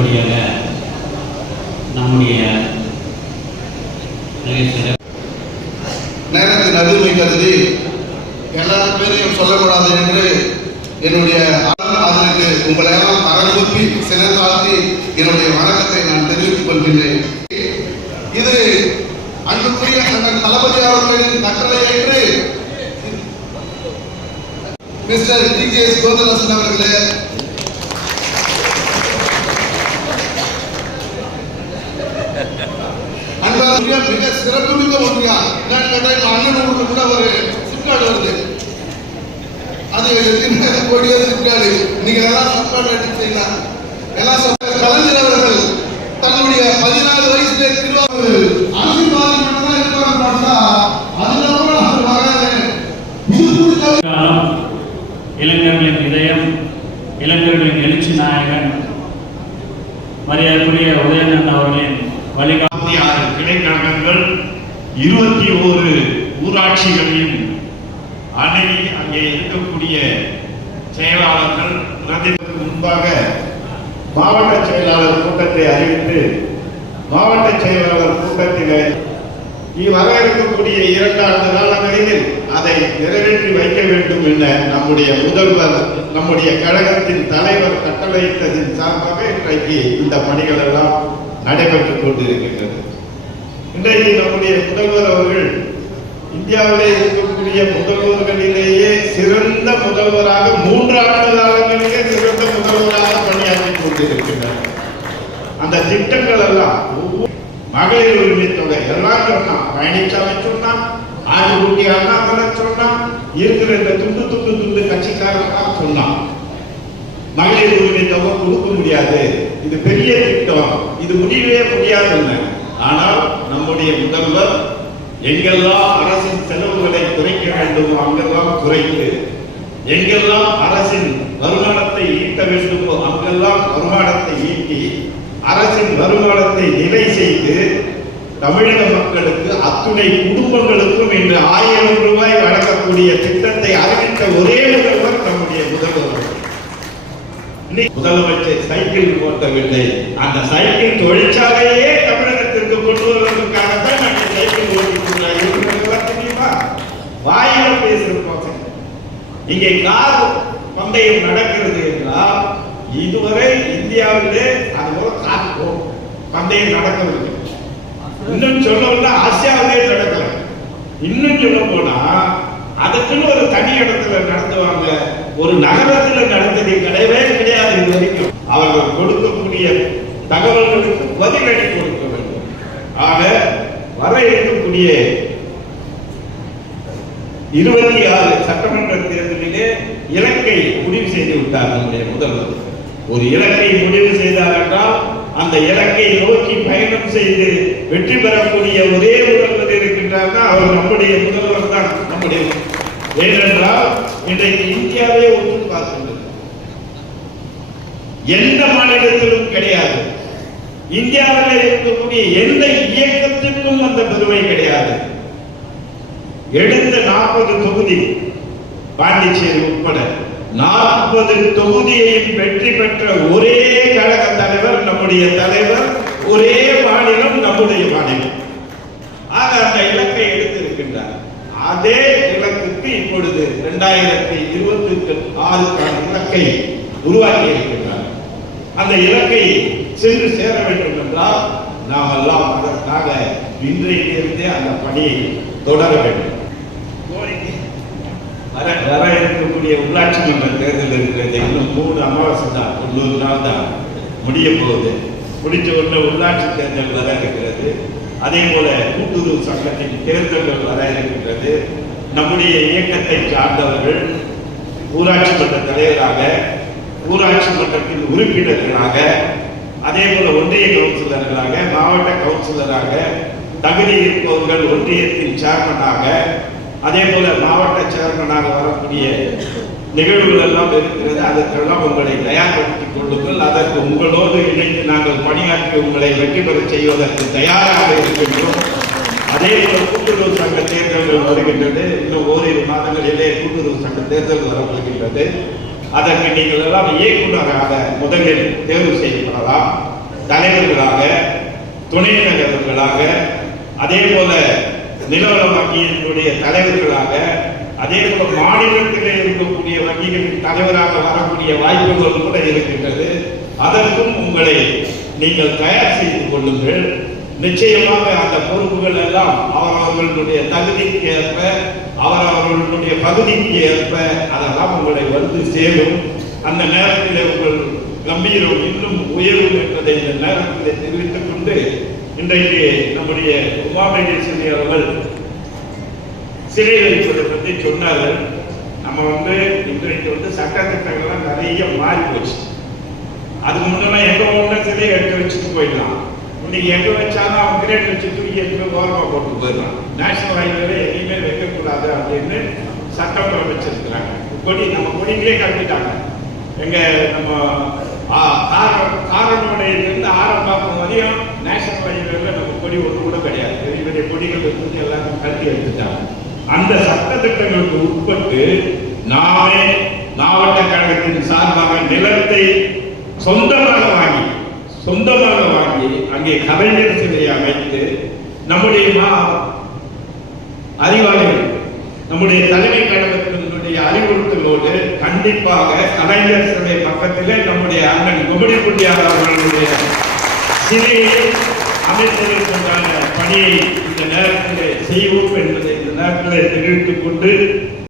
அடுத்தபடியாக நம்முடைய நேரத்தின் அருமை கருதி எல்லா பேரையும் சொல்லக்கூடாது என்று என்னுடைய அதற்கு உங்களை எல்லாம் தரங்குப்பி சிறந்தாழ்த்தி என்னுடைய வணக்கத்தை நான் தெரிவித்துக் கொள்கின்றேன். இது அன்புக்குரிய தளபதி அவர்களின் கட்டளை ஏற்று மிஸ்டர் டிஜிஎஸ் கோதரசன் அவர்களே, மிக சிறப்புமிக்க ஒன்றியா அண்ணனூர்ல கூட ஒரு சிப்கார்டு வருது. அது கோடியே சிப்கார்டு. நீங்க எல்லாம் சப்கார்டு எடுத்து செய்யலாம். எல்லாம் கலைஞர் அவர்கள் தன்னுடைய 14 வயசுல திருவாரூர் ஆசீர்வாதம் பண்ணதான் இருப்பாங்க. பார்த்தா அதுக்கப்புறம் அவர் வராது. இளைஞர்களின் இதயம், இளைஞர்களின் எழுச்சி நாயகன் மரியாதைக்குரிய உதயநந்தன் அவர்களின் வழிகாட்டு 6 கிளைக்கழகங்கள் 21 ஊராட்சிகளின் அணுகி அங்கே இருக்கக்கூடிய செயலாளர்கள் முன்பாக மாவட்ட செயலாளர் கூட்டத்தை அறிவித்து மாவட்ட செயலாளர் கூட்டத்தில் வர இருக்கக்கூடிய 2 ஆண்டு காலங்களில் அதை நிறைவேற்றி வைக்க வேண்டும் என நம்முடைய முதல்வர், நம்முடைய கழகத்தின் தலைவர் கட்டளையிட்டதின் சார்பாக இன்றைக்கு இந்த பணிகள் எல்லாம் நடைபெற்றுக் கொண்டிருக்கின்றது. இன்றைக்கு நம்முடைய முதல்வர் அவர்கள் இந்தியாவிலே இருக்கக்கூடிய முதல்வர்களிலேயே சிறந்த முதல்வராக 3 ஆண்டு காலங்களிலே சிறந்த முதல்வராக பணியாற்றிக் கொண்டிருக்கின்றனர். அந்த திட்டங்கள் எல்லாம் மகளிர் உரிமை தொகை எல்லாம் சொன்னான், பழனிசாமி சொன்னான், ஆண்டுகுட்டி அண்ணாமலை சொன்னான், இருக்கிற இந்த துண்டு கட்சிக்காரன் சொன்னான். மகளிர் உரிமை தொகை கொடுக்க முடியாது, இது பெரிய திட்டம், இது முடியவே முடியாது. ஆனால் நம்முடைய முதல்வர் எங்கெல்லாம் அரசின் செலவுகளை குறைக்க வேண்டுமோ அங்கெல்லாம் குறைத்து, எங்கெல்லாம் அரசின் வருமானத்தை ஈட்ட வேண்டுமோ அங்கெல்லாம் வருமானத்தை ஈட்டி, அரசின் வருமானத்தை நிலை செய்து தமிழக மக்களுக்கு அத்துணை குடும்பங்களுக்கும் இன்று 1000 ரூபாய் வழங்கக்கூடிய திட்டத்தை அறிவித்த ஒரே முதல்வர் நம்முடைய முதல்வர். முதலமைச்சர் சைக்கிள் ஓட்டவில்லை, அந்த சைக்கிள் தொழிற்சாலையே தமிழகத்திற்கு கொண்டு வருவதற்காகத்தான் நாங்கள் சைக்கிள் ஓட்டிக்கொள்ள தெரியுமா? வாயில பேசியிருக்கோம். இங்கே கார் பந்தயம் நடக்கிறது என்றால் இதுவரை இந்தியாவிலே அதுபோல கார் பந்தயம் நடக்கிறது. இன்னும் சொல்ல ஆசியாவிலே நடக்கல. இன்னும் சொல்ல போனா அதுக்குன்னு ஒரு தனி இடத்துல நடத்துவாங்க, ஒரு நகரத்தில் நடந்தது கிடையவே கிடையாது. இது வரைக்கும் அவர்கள் கொடுக்கக்கூடிய தகவல்களுக்கு பதிலடி கொடுக்க வேண்டும். ஆக வர இருக்கக்கூடிய 26 சட்டமன்ற தேர்தலிலே இலக்கை முடிவு செய்து விட்டார் நம்முடைய முதல்வர். ஒரு இலக்கை முடிவு செய்தார் என்றால் அந்த இலக்கை நோக்கி பயணம் செய்து வெற்றி பெறக்கூடிய ஒரே முதல்வர் இருக்கின்றார், அவர் நம்முடைய முதல்வர் தான். நம்முடைய ஏனென்றால் இன்றைக்கு இந்தியாவே ஒன்று பார்க்கின்றது, எந்த மாநிலத்திலும் கிடையாது. இந்தியாவில் இருக்கக்கூடிய எந்த இயக்கத்திற்கும் அந்த பெருமை கிடையாது. எடுத்த 40 தொகுதி பாண்டிச்சேரி உட்பட 40 தொகுதியையும் வெற்றி பெற்ற ஒரே கழக தலைவர் நம்முடைய தலைவர், ஒரே மாநிலம் நம்முடைய மாநிலம். ஆக அந்த இலக்கை எடுத்திருக்கின்றார். அதே இலக்குக்கு இப்பொழுது 2026 இலக்கை உருவாக்கி இருக்கின்றார். அந்த இலக்கை சென்று சேர வேண்டும் என்றால் நாம் எல்லாம் அதற்காக இன்றையிலிருந்தே அந்த பணியை தொடர வேண்டும். வர இருக்கக்கூடிய உள்ளாட்சி மன்ற தேர்தல் இருக்கிறது. இன்னும் 3 அமாவாசை தான், 90 நாள் தான் முடிய போகுது. முடிச்ச உடனே உள்ளாட்சி தேர்தல் வர இருக்கிறது. அதே போல கூட்டுறவு சங்கத்தின் தேர்தல்கள் வர இருக்கின்றது. நம்முடைய இயக்கத்தை சார்ந்தவர்கள் ஊராட்சி மன்ற தலைவராக, ஊராட்சி மன்றத்தின் உறுப்பினர்களாக, அதே போல ஒன்றிய கவுன்சிலர்களாக, மாவட்ட கவுன்சிலராக தகுதி இருப்பவர்கள் ஒன்றியத்தின் சேர்மனாக, அதே போல மாவட்ட சேர்மனாக வரக்கூடிய நிகழ்வுகள் எல்லாம் இருக்கிறது. அதற்கெல்லாம் உங்களை தயார்படுத்திக் கொள்ளுங்கள். அதற்கு உங்களோடு இணைந்து நாங்கள் பணியாற்றி உங்களை வெற்றி பெற செய்வதற்கு தயாராக இருக்கின்றோம். அதே போல கூட்டுறவு சங்க தேர்தல்கள் வருகின்றது. இன்னும் ஓரிரு மாதங்களிலே கூட்டுறவு சங்க தேர்தல் வரப்போகின்றது. அதற்கு நீங்கள் எல்லாம் இயக்குநராக முதலில் தேர்வு செய்யப்படலாம். தலைவர்களாக, துணை தலைவர்களாக, அதே போல நிலவர வங்கியினுடைய தலைவர்களாக, அதே போல மாநிலத்திலே இருக்கக்கூடிய வங்கிகளின் தலைவராக வரக்கூடிய வாய்ப்புகள் கூட இருக்கின்றது. அதற்கும் உங்களை நீங்கள் தயார் செய்து கொள்ளுங்கள். நிச்சயமாக அந்த பொறுப்புகள் எல்லாம் அவரவர்களுடைய தகுதிக்கு ஏற்ப, அவரவர்களுடைய பகுதிக்கு ஏற்ப அதெல்லாம் உங்களை வந்து சேரும். அந்த நேரத்தில் உங்கள் கம்பீரம் இன்னும் உயரும் என்பதை இந்த நேரத்தில் தெரிவித்துக் கொண்டு, இன்றைக்கு நம்முடைய உமாமகேஸ்வரி அவர்கள் சிறை வைப்பதை பற்றி சொன்னார்கள். நம்ம இன்றைக்கு சட்டத்திட்டங்கள்லாம் நிறைய மாறி போச்சு. அதுக்கு முன்னெல்லாம் எங்க ஒண்ணு சிலையை எடுத்து வச்சுட்டு போயிடலாம். இன்னைக்கு எங்க வச்சாலும் அவன் கிரேட் வச்சு தூக்கி எடுத்து ஓரமா போட்டு போயிடலாம். நேஷனல் ஹைவேல எங்கேயுமே வைக்கக்கூடாது அப்படின்னு சட்டம் வச்சிருக்கிறாங்க. கொடி நம்ம கொடிகளே கட்டிட்டாங்க. எங்க நம்ம காரனுடையிலிருந்து ஆரம்பாக்கம் வரையும் நேஷனல் ஹைவேல நம்ம கொடி ஒன்று கூட கிடையாது. பெரிய பெரிய கொடிகள் வச்சு எல்லாரும் கட்டி எடுத்துட்டாங்க. அந்த சட்ட திட்டங்களுக்கு உட்பட்டு நாமே மாவட்ட கழகத்தின் சார்பாக நிலத்தை சொந்தமாக வாங்கி அங்கே கலைஞர் சிலையை அமைத்து நம்முடைய அறிவாளிகள், நம்முடைய தலைமை கழகத்தினுடைய அறிவுறுத்தலோடு கண்டிப்பாக கலைஞர் சிலை பக்கத்திலே நம்முடைய அண்ணன் குமடி குண்டியார் அவர்களுடைய சிலையை அமைப்பதற்குண்டான பணியை இந்த நேரத்தில் செய்வோம் என்பதை இந்த நேரத்தில் தெரிவித்துக் கொண்டு